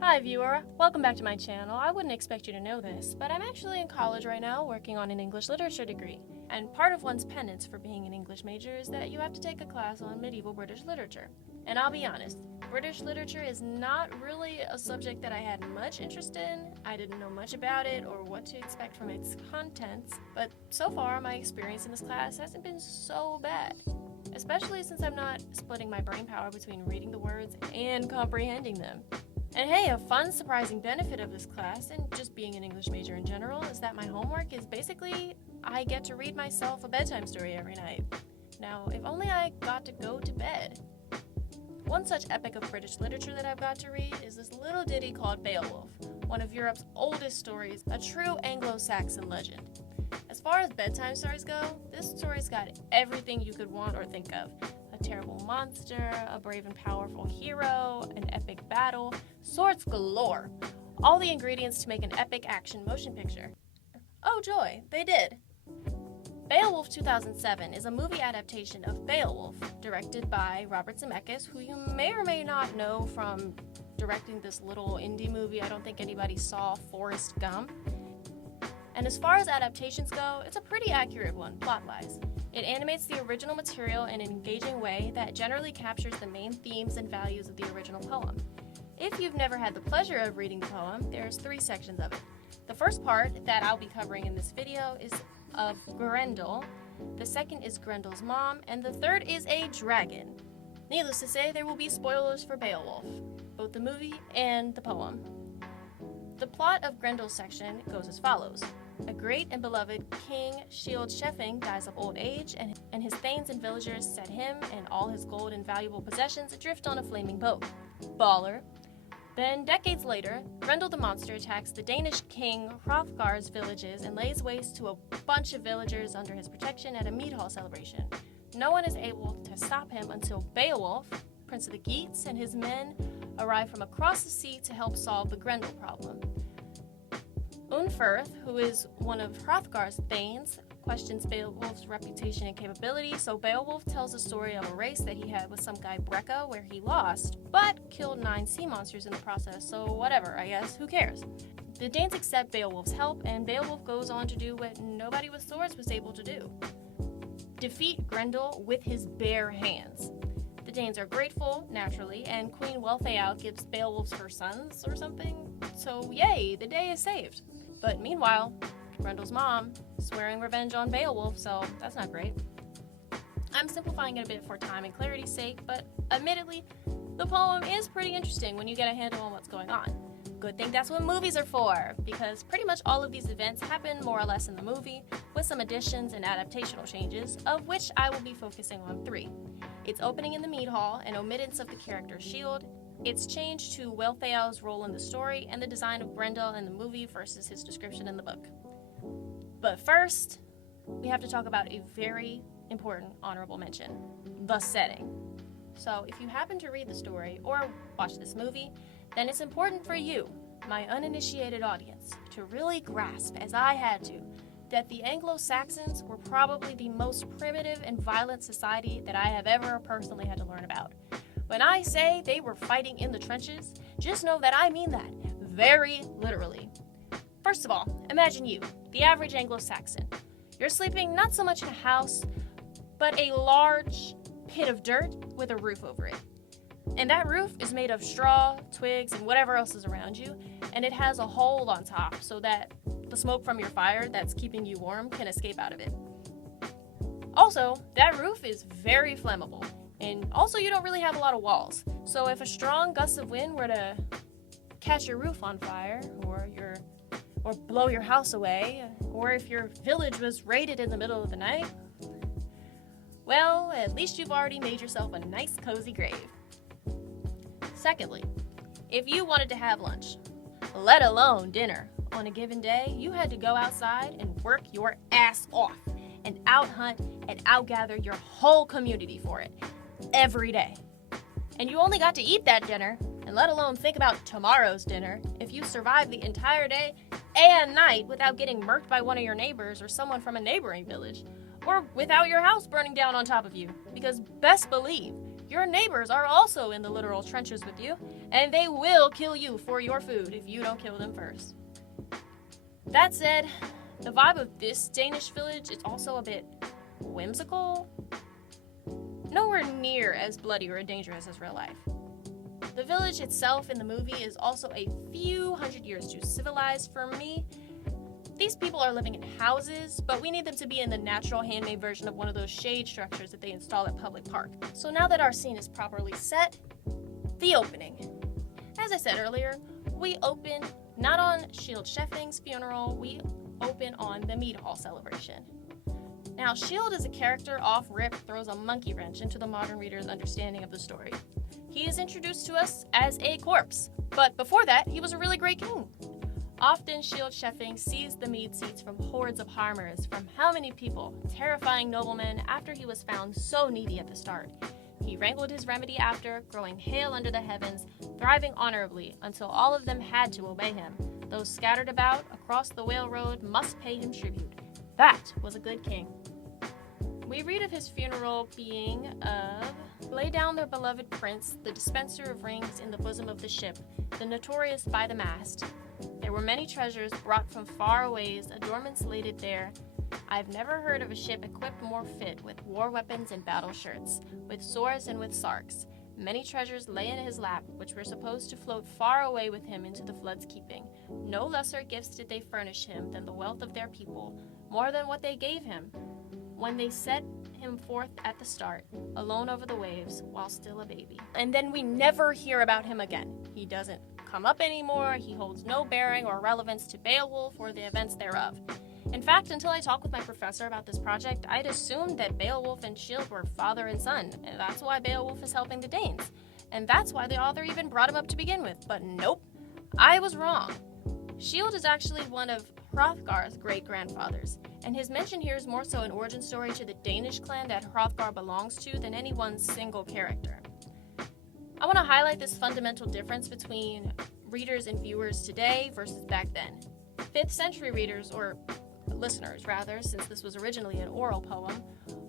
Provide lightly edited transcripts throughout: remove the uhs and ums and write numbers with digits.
Hi viewer, welcome back to my channel. I wouldn't expect you to know this, but I'm actually in college right now working on an English literature degree. And part of one's penance for being an English major is that you have to take a class on medieval British literature. And I'll be honest, British literature is not really a subject that I had much interest in. I didn't know much about it or what to expect from its contents, but so far my experience in this class hasn't been so bad. Especially since I'm not splitting my brain power between reading the words and comprehending them. And hey, a fun, surprising benefit of this class, and just being an English major in general, is that my homework is basically I get to read myself a bedtime story every night. Now, if only I got to go to bed. One such epic of British literature that I've got to read is this little ditty called Beowulf, one of Europe's oldest stories, a true Anglo-Saxon legend. As far as bedtime stories go, this story's got everything you could want or think of. A terrible monster, a brave and powerful hero, an epic battle, swords galore. All the ingredients to make an epic action motion picture. Oh joy, they did! Beowulf 2007 is a movie adaptation of Beowulf, directed by Robert Zemeckis, who you may or may not know from directing this little indie movie I don't think anybody saw, Forrest Gump. And as far as adaptations go, it's a pretty accurate one, plot-wise. It animates the original material in an engaging way that generally captures the main themes and values of the original poem. If you've never had the pleasure of reading the poem, there's 3 sections of it. The first part that I'll be covering in this video is of Grendel, the second is Grendel's mom, and the third is a dragon. Needless to say, there will be spoilers for Beowulf, both the movie and the poem. The plot of Grendel's section goes as follows. A great and beloved King Shield-Shefing dies of old age, and his thanes and villagers set him and all his gold and valuable possessions adrift on a flaming boat. Baller. Then, decades later, Grendel the monster attacks the Danish king Hrothgar's villages and lays waste to a bunch of villagers under his protection at a mead hall celebration. No one is able to stop him until Beowulf, Prince of the Geats, and his men arrive from across the sea to help solve the Grendel problem. Unferth, who is one of Hrothgar's thanes, questions Beowulf's reputation and capability, so Beowulf tells the story of a race that he had with some guy Brecca where he lost, but killed 9 sea monsters in the process, so whatever, I guess, who cares? The Danes accept Beowulf's help, and Beowulf goes on to do what nobody with swords was able to do. Defeat Grendel with his bare hands. The Danes are grateful, naturally, and Queen Wealhtheow gives Beowulf her sons or something, so yay, the day is saved. But meanwhile, Grendel's mom swearing revenge on Beowulf, so that's not great. I'm simplifying it a bit for time and clarity's sake, but admittedly, the poem is pretty interesting when you get a handle on what's going on. Good thing that's what movies are for, because pretty much all of these events happen more or less in the movie, with some additions and adaptational changes, of which I will be focusing on 3. Its opening in the mead hall, an omittance of the character's shield, its change to Wealhtheow's role in the story, and the design of Grendel in the movie versus his description in the book. But first, we have to talk about a very important honorable mention, the setting. So if you happen to read the story or watch this movie, then it's important for you, my uninitiated audience, to really grasp, as I had to, that the Anglo-Saxons were probably the most primitive and violent society that I have ever personally had to learn about. When I say they were fighting in the trenches, just know that I mean that, very literally. First of all, imagine you, the average Anglo-Saxon. You're sleeping not so much in a house, but a large pit of dirt with a roof over it. And that roof is made of straw, twigs, and whatever else is around you, and it has a hole on top so that the smoke from your fire that's keeping you warm can escape out of it. Also, that roof is very flammable. And also, you don't really have a lot of walls. So if a strong gust of wind were to catch your roof on fire, or blow your house away, or if your village was raided in the middle of the night, well, at least you've already made yourself a nice cozy grave. Secondly, if you wanted to have lunch, let alone dinner, on a given day, you had to go outside and work your ass off and out-hunt and out-gather your whole community for it. Every day. And you only got to eat that dinner, and let alone think about tomorrow's dinner, if you survived the entire day and night without getting murked by one of your neighbors or someone from a neighboring village, or without your house burning down on top of you. Because best believe, Your neighbors are also in the literal trenches with you, and they will kill you for your food if you don't kill them first. That said, the vibe of this Danish village is also a bit whimsical. Nowhere near as bloody or dangerous as real life. The village itself in the movie is also a few hundred years too civilized for me. These people are living in houses, but we need them to be in the natural handmade version of one of those shade structures that they install at public park. So now that our scene is properly set, the opening. As I said earlier, we open not on Shield Scheffing's funeral, we open on the mead hall celebration. Now, Shield as a character off-rip throws a monkey wrench into the modern reader's understanding of the story. He is introduced to us as a corpse, but before that, he was a really great king. Often, Shield Scheffing seized the mead seats from hordes of harmers from how many people, terrifying noblemen after he was found so needy at the start. He wrangled his remedy after, growing hale under the heavens, thriving honorably until all of them had to obey him. Those scattered about across the Whale Road must pay him tribute. That was a good king. We read of his funeral being of, lay down their beloved prince, the dispenser of rings in the bosom of the ship, the notorious by the mast. There were many treasures brought from far ways, adornments laid there. I've never heard of a ship equipped more fit with war weapons and battle shirts, with swords and with sarks. Many treasures lay in his lap, which were supposed to float far away with him into the flood's keeping. No lesser gifts did they furnish him than the wealth of their people, more than what they gave him, when they set him forth at the start, alone over the waves, while still a baby. And then we never hear about him again. He doesn't come up anymore, he holds no bearing or relevance to Beowulf or the events thereof. In fact, until I talked with my professor about this project, I'd assumed that Beowulf and Shield were father and son, and that's why Beowulf is helping the Danes. And that's why the author even brought him up to begin with, but nope, I was wrong. Shield is actually one of Hrothgar's great-grandfathers, and his mention here is more so an origin story to the Danish clan that Hrothgar belongs to than any one single character. I want to highlight this fundamental difference between readers and viewers today versus back then. 5th century readers, or listeners rather, since this was originally an oral poem,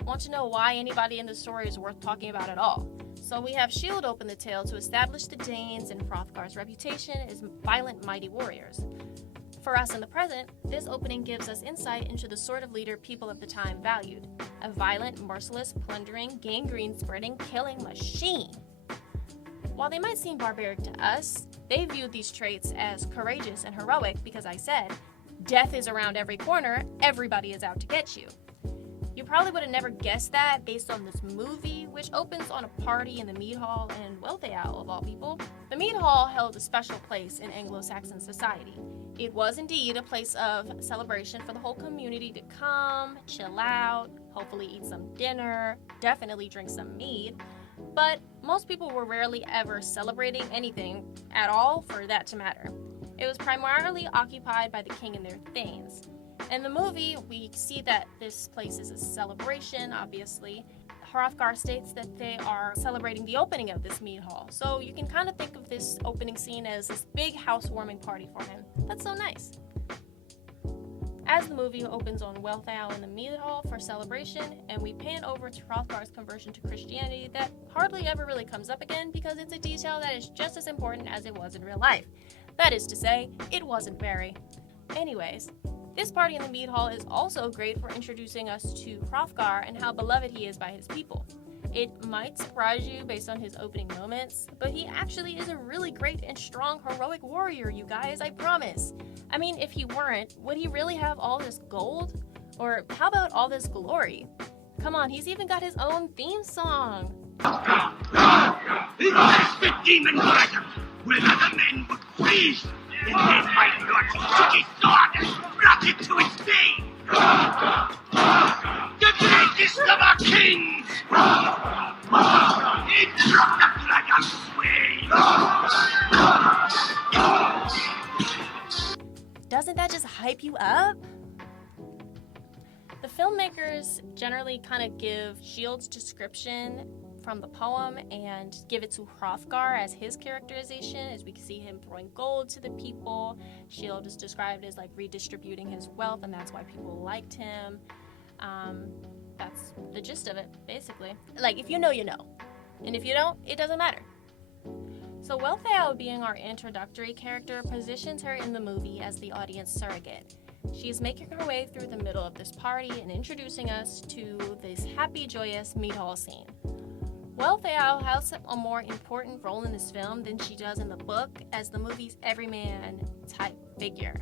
want to know why anybody in the story is worth talking about at all. So we have Shield open the tale to establish the Danes and Hrothgar's reputation as violent, mighty warriors. For us in the present, this opening gives us insight into the sort of leader people of the time valued. A violent, merciless, plundering, gangrene-spreading, killing machine. While they might seem barbaric to us, they viewed these traits as courageous and heroic because I said, death is around every corner, everybody is out to get you. You probably would have never guessed that based on this movie, which opens on a party in the mead hall in Wealhtheow of all people. The mead hall held a special place in Anglo-Saxon society. It was indeed a place of celebration for the whole community to come, chill out, hopefully eat some dinner, definitely drink some mead. But most people were rarely ever celebrating anything at all for that to matter. It was primarily occupied by the king and their thanes. In the movie, we see that this place is a celebration, obviously. Hrothgar states that they are celebrating the opening of this mead hall. So you can kind of think of this opening scene as this big housewarming party for him. That's so nice. As the movie opens on Wealhtheow in the mead hall for celebration, and we pan over to Hrothgar's conversion to Christianity, that hardly ever really comes up again because it's a detail that is just as important as it was in real life. That is to say, it wasn't very. Anyways, this party in the mead hall is also great for introducing us to Hrothgar and how beloved he is by his people. It might surprise you based on his opening moments, but he actually is a really great and strong heroic warrior, you guys, I promise. I mean, if he weren't, would he really have all this gold? Or how about all this glory? Come on, he's even got his own theme song. The demon dragon, where the men would freeze, and then my lord took his sword and brought it to its name. The greatest of our kings! He dropped the dragon's way! Doesn't that just hype you up? The filmmakers generally kind of give Shield's description from the poem and give it to Hrothgar as his characterization, as we can see him throwing gold to the people. Shield is described as like redistributing his wealth, and that's why people liked him. That's the gist of it, basically. Like, if you know, you know. And if you don't, it doesn't matter. So Wealthao, being our introductory character, positions her in the movie as the audience surrogate. She is making her way through the middle of this party and introducing us to this happy, joyous meat hall scene. Wealthao has a more important role in this film than she does in the book, as the movie's everyman type figure.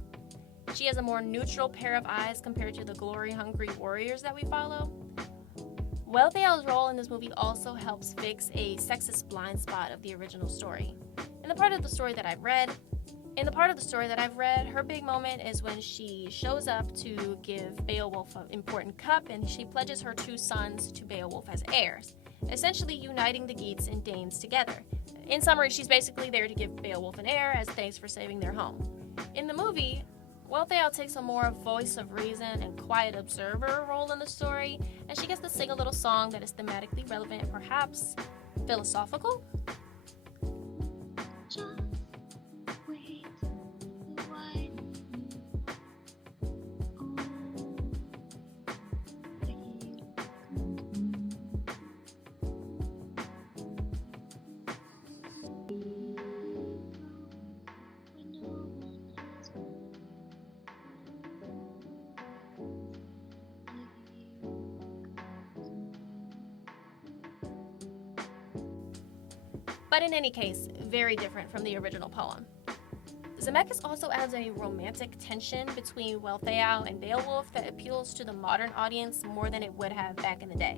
She has a more neutral pair of eyes compared to the glory-hungry warriors that we follow. Wealthao's role in this movie also helps fix a sexist blind spot of the original story. In the part of the story that I've read, her big moment is when she shows up to give Beowulf an important cup, and she pledges her 2 sons to Beowulf as heirs, essentially uniting the Geats and Danes together. In summary, she's basically there to give Beowulf an heir as thanks for saving their home. In the movie, Wealthao takes a more voice of reason and quiet observer role in the story, and she gets to sing a little song that is thematically relevant and perhaps philosophical. But in any case, very different from the original poem. Zemeckis also adds a romantic tension between Wealthao and Beowulf that appeals to the modern audience more than it would have back in the day.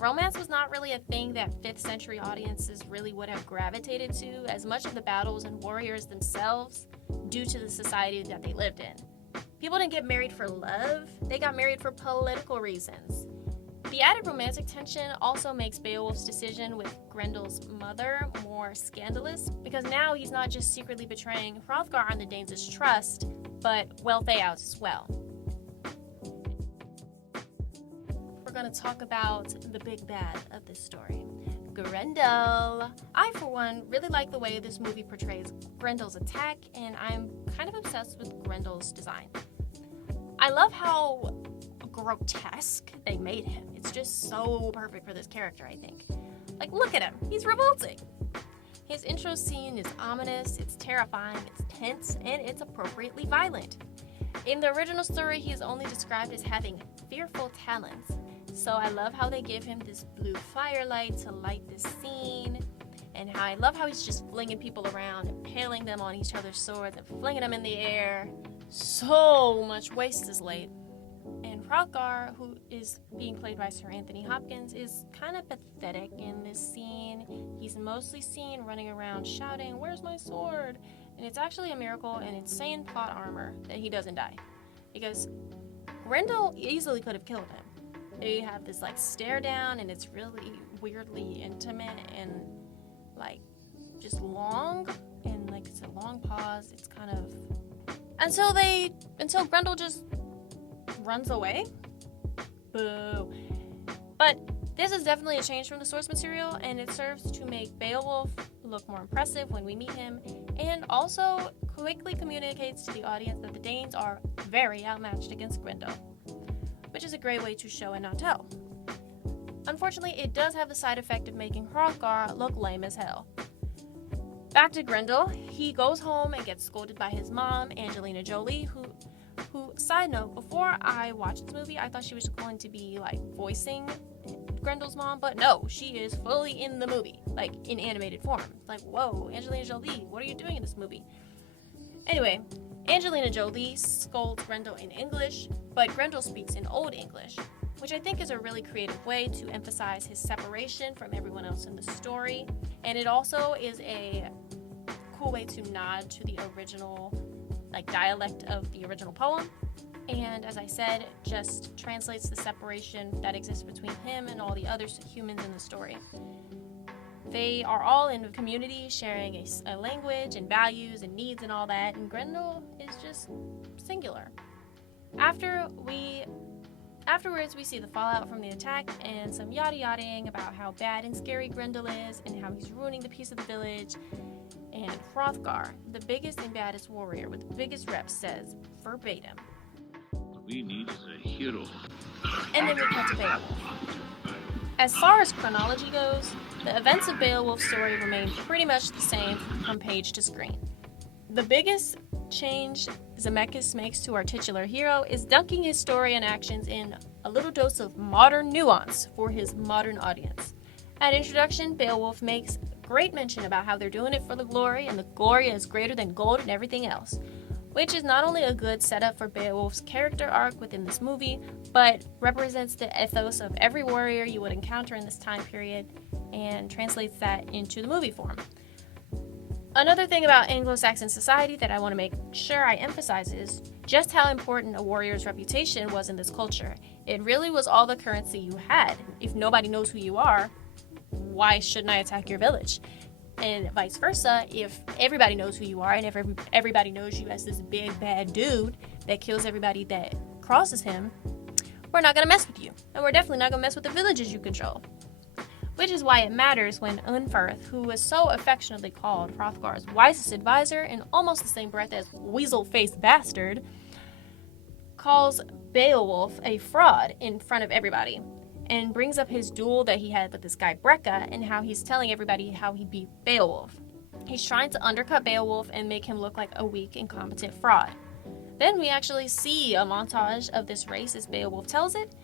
Romance was not really a thing that 5th century audiences really would have gravitated to, as much of the battles and warriors themselves due to the society that they lived in. People didn't get married for love, they got married for political reasons. The added romantic tension also makes Beowulf's decision with Grendel's mother more scandalous, because now he's not just secretly betraying Hrothgar and the Danes' trust, but Wealthao's as well. We're going to talk about the big bad of this story, Grendel. I, for one, really like the way this movie portrays Grendel's attack, and I'm kind of obsessed with Grendel's design. I love how grotesque they made him. It's just so perfect for this character, I think. Like, look at him. He's revolting. His intro scene is ominous, it's terrifying, it's tense, and it's appropriately violent. In the original story, he is only described as having fearful talents. So I love how they give him this blue firelight to light this scene, and how I love how he's just flinging people around, impaling them on each other's swords, and flinging them in the air. So much waste is laid. And Hrothgar, who is being played by Sir Anthony Hopkins, is kind of pathetic in this scene. He's mostly seen running around shouting, "Where's my sword?" And it's actually a miracle and insane plot armor that he doesn't die. Because Grendel easily could have killed him. They have this like stare down, and it's really weirdly intimate and like just long, and like it's a long pause. It's kind of until Grendel just runs away. Boo. But this is definitely a change from the source material, and it serves to make Beowulf look more impressive when we meet him, and also quickly communicates to the audience that the Danes are very outmatched against Grendel, which is a great way to show and not tell. Unfortunately, it does have the side effect of making Hrothgar look lame as hell. Back to Grendel, he goes home and gets scolded by his mom, Angelina Jolie, who, side note, before I watched this movie, I thought she was going to be, like, voicing Grendel's mom, but no, she is fully in the movie, like, in animated form. Like, whoa, Angelina Jolie, what are you doing in this movie? Anyway, Angelina Jolie scolds Grendel in English, but Grendel speaks in Old English, which I think is a really creative way to emphasize his separation from everyone else in the story, and it also is a cool way to nod to the original dialect of the original poem, and as I said, just translates the separation that exists between him and all the other humans in the story. They are all in a community sharing a language and values and needs and all that, and Grendel is just singular. Afterwards, we see the fallout from the attack and some yada-yadaing about how bad and scary Grendel is and how he's ruining the peace of the village. And Hrothgar, the biggest and baddest warrior with the biggest reps, says, verbatim, What we need is a hero. And then we cut to Beowulf. As far as chronology goes, the events of Beowulf's story remain pretty much the same from page to screen. The biggest change Zemeckis makes to our titular hero is dunking his story and actions in a little dose of modern nuance for his modern audience. At introduction, Beowulf makes great mention about how they're doing it for the glory, and the glory is greater than gold and everything else, which is not only a good setup for Beowulf's character arc within this movie, but represents the ethos of every warrior you would encounter in this time period and translates that into the movie form. Another thing about Anglo-Saxon society that I want to make sure I emphasize is just how important a warrior's reputation was in this culture. It really was all the currency you had. If nobody knows who you are, why shouldn't I attack your village? And vice versa, if everybody knows who you are and if everybody knows you as this big bad dude that kills everybody that crosses him, we're not going to mess with you. And we're definitely not going to mess with the villages you control. Which is why it matters when Unferth, who was so affectionately called Hrothgar's wisest advisor in almost the same breath as weasel-faced bastard, calls Beowulf a fraud in front of everybody, and brings up his duel that he had with this guy Brecca and how he's telling everybody how he beat Beowulf. He's trying to undercut Beowulf and make him look like a weak, incompetent fraud. Then we actually see a montage of this race as Beowulf tells it,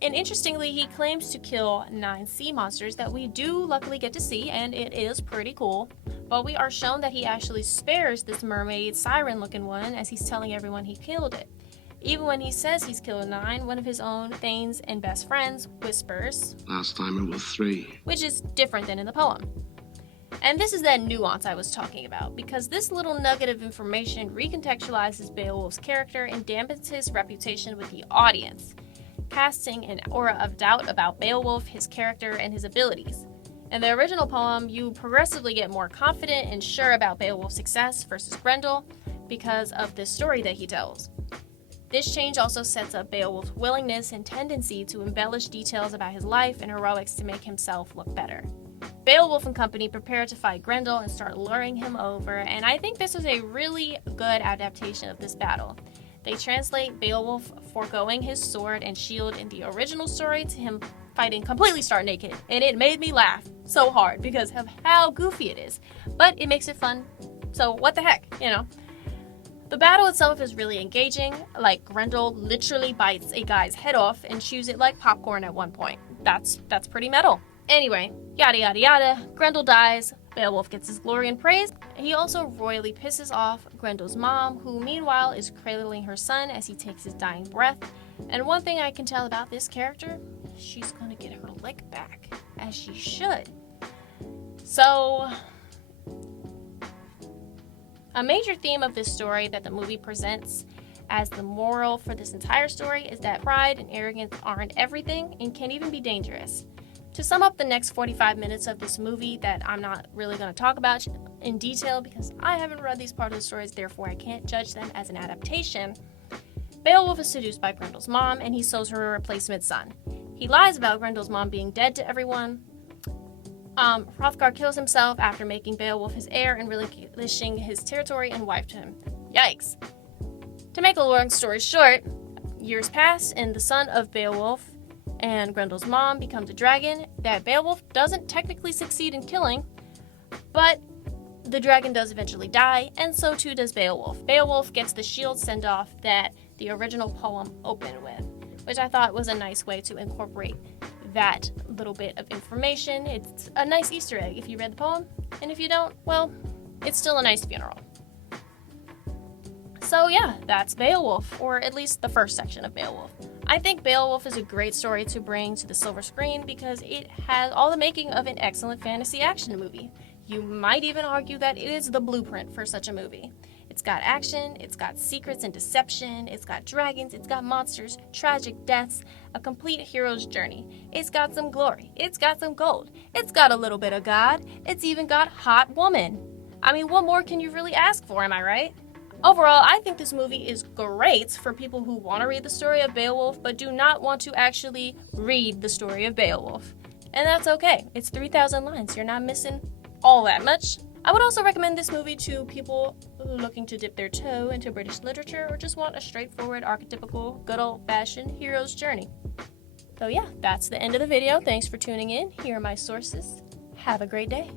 and interestingly, he claims to kill 9 sea monsters that we do luckily get to see, and it is pretty cool. But we are shown that he actually spares this mermaid, siren-looking one, as he's telling everyone he killed it. Even when he says he's killed 9, one of his own thanes and best friends whispers, "Last time it was 3. which is different than in the poem. And this is that nuance I was talking about, because this little nugget of information recontextualizes Beowulf's character and dampens his reputation with the audience, casting an aura of doubt about Beowulf, his character, and his abilities. In the original poem, you progressively get more confident and sure about Beowulf's success versus Grendel because of this story that he tells. This change also sets up Beowulf's willingness and tendency to embellish details about his life and heroics to make himself look better. Beowulf and company prepare to fight Grendel and start luring him over, and I think this was a really good adaptation of this battle. They translate Beowulf foregoing his sword and shield in the original story to him fighting completely stark naked, and it made me laugh so hard because of how goofy it is, but it makes it fun, so what the heck, you know. The battle itself is really engaging, like Grendel literally bites a guy's head off and chews it like popcorn at one point. That's pretty metal. Anyway, yada yada yada, Grendel dies, Beowulf gets his glory and praise. He also royally pisses off Grendel's mom, who meanwhile is cradling her son as he takes his dying breath. And one thing I can tell about this character, she's gonna get her lick back, as she should. So, a major theme of this story that the movie presents as the moral for this entire story is that pride and arrogance aren't everything and can even be dangerous. To sum up the next 45 minutes of this movie that I'm not really going to talk about in detail because I haven't read these part of the stories, therefore I can't judge them as an adaptation, Beowulf is seduced by Grendel's mom and he sews her a replacement son. He lies about Grendel's mom being dead to everyone. Hrothgar kills himself after making Beowulf his heir and relinquishing his territory and wife to him. Yikes. To make a long story short, years pass and the son of Beowulf and Grendel's mom becomes a dragon that Beowulf doesn't technically succeed in killing, but the dragon does eventually die, and so too does Beowulf. Beowulf gets the shield send-off that the original poem opened with, which I thought was a nice way to incorporate that little bit of information. It's a nice Easter egg if you read the poem, and if you don't, well, it's still a nice funeral. So yeah, that's Beowulf, or at least the first section of Beowulf. I think Beowulf is a great story to bring to the silver screen because it has all the making of an excellent fantasy action movie. You might even argue that it is the blueprint for such a movie. It's got action, it's got secrets and deception, it's got dragons, it's got monsters, tragic deaths, a complete hero's journey. It's got some glory, it's got some gold, it's got a little bit of God, it's even got hot woman. I mean, what more can you really ask for, am I right? Overall, I think this movie is great for people who want to read the story of Beowulf but do not want to actually read the story of Beowulf. And that's okay. It's 3,000 lines. You're not missing all that much. I would also recommend this movie to people looking to dip their toe into British literature or just want a straightforward, archetypical, good old-fashioned hero's journey. So yeah, that's the end of the video. Thanks for tuning in. Here are my sources. Have a great day.